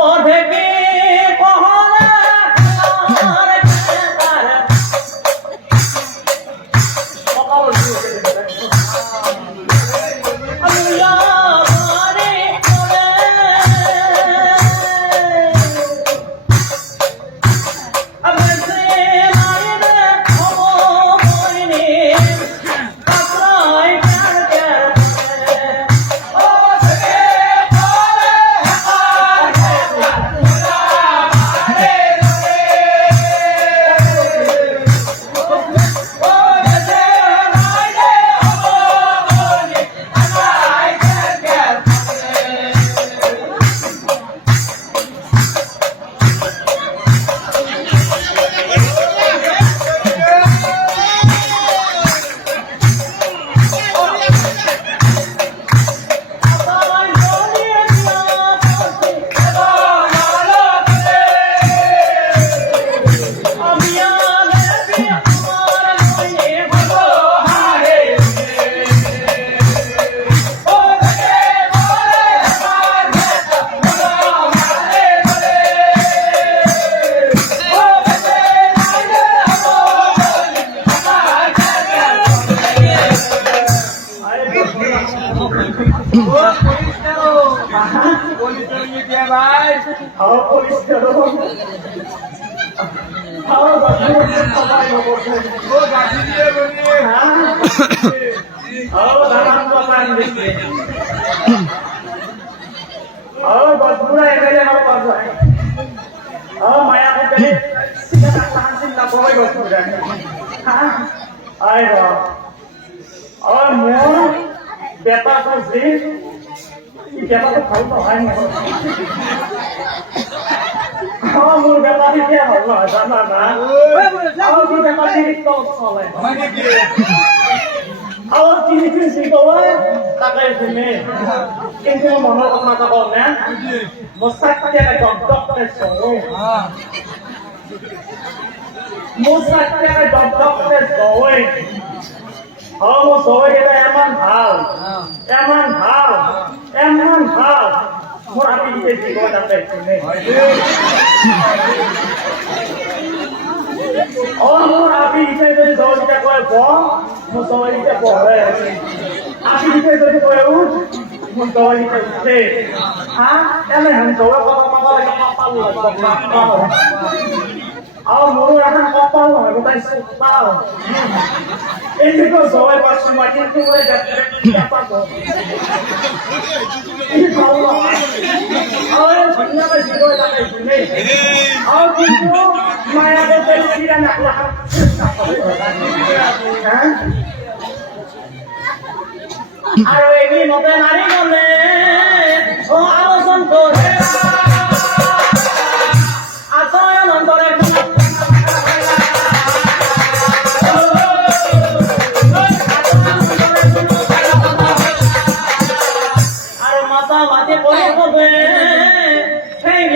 অধেকে কহলে মোৰ বেপাৰী দিয়া হ'ল নহয় জানা না মোৰ বেপাৰী চলে আৰু তিনি চিকলে তাকে শুনে কিন্তু মনৰ কথা এটা কওঁ নে মোৰ চাকৰি ডক্টৰে চলে মোৰ চাকৰি ডক্টৰে চলে মোৰ চলেকেইটা এমান ভাল মোৰ আপি দিছে চিকল তাকে শুনে মোৰ আপি দিছে যদি দলটা কয় মোৰ দলটা পঢ়ে আপি দিছে যদি কয় উঠ মোৰ দলটা উঠে এনে হেন দৌৰা কথা লাগে পাপাল আৰু মোৰো এখন কপাল নহয় গোটাই চোপাল এইটো জয় পাইছো মই কিন্তু বোলে আৰু এদিন মতে নাৰী গলে আলোচন কৰে Hey,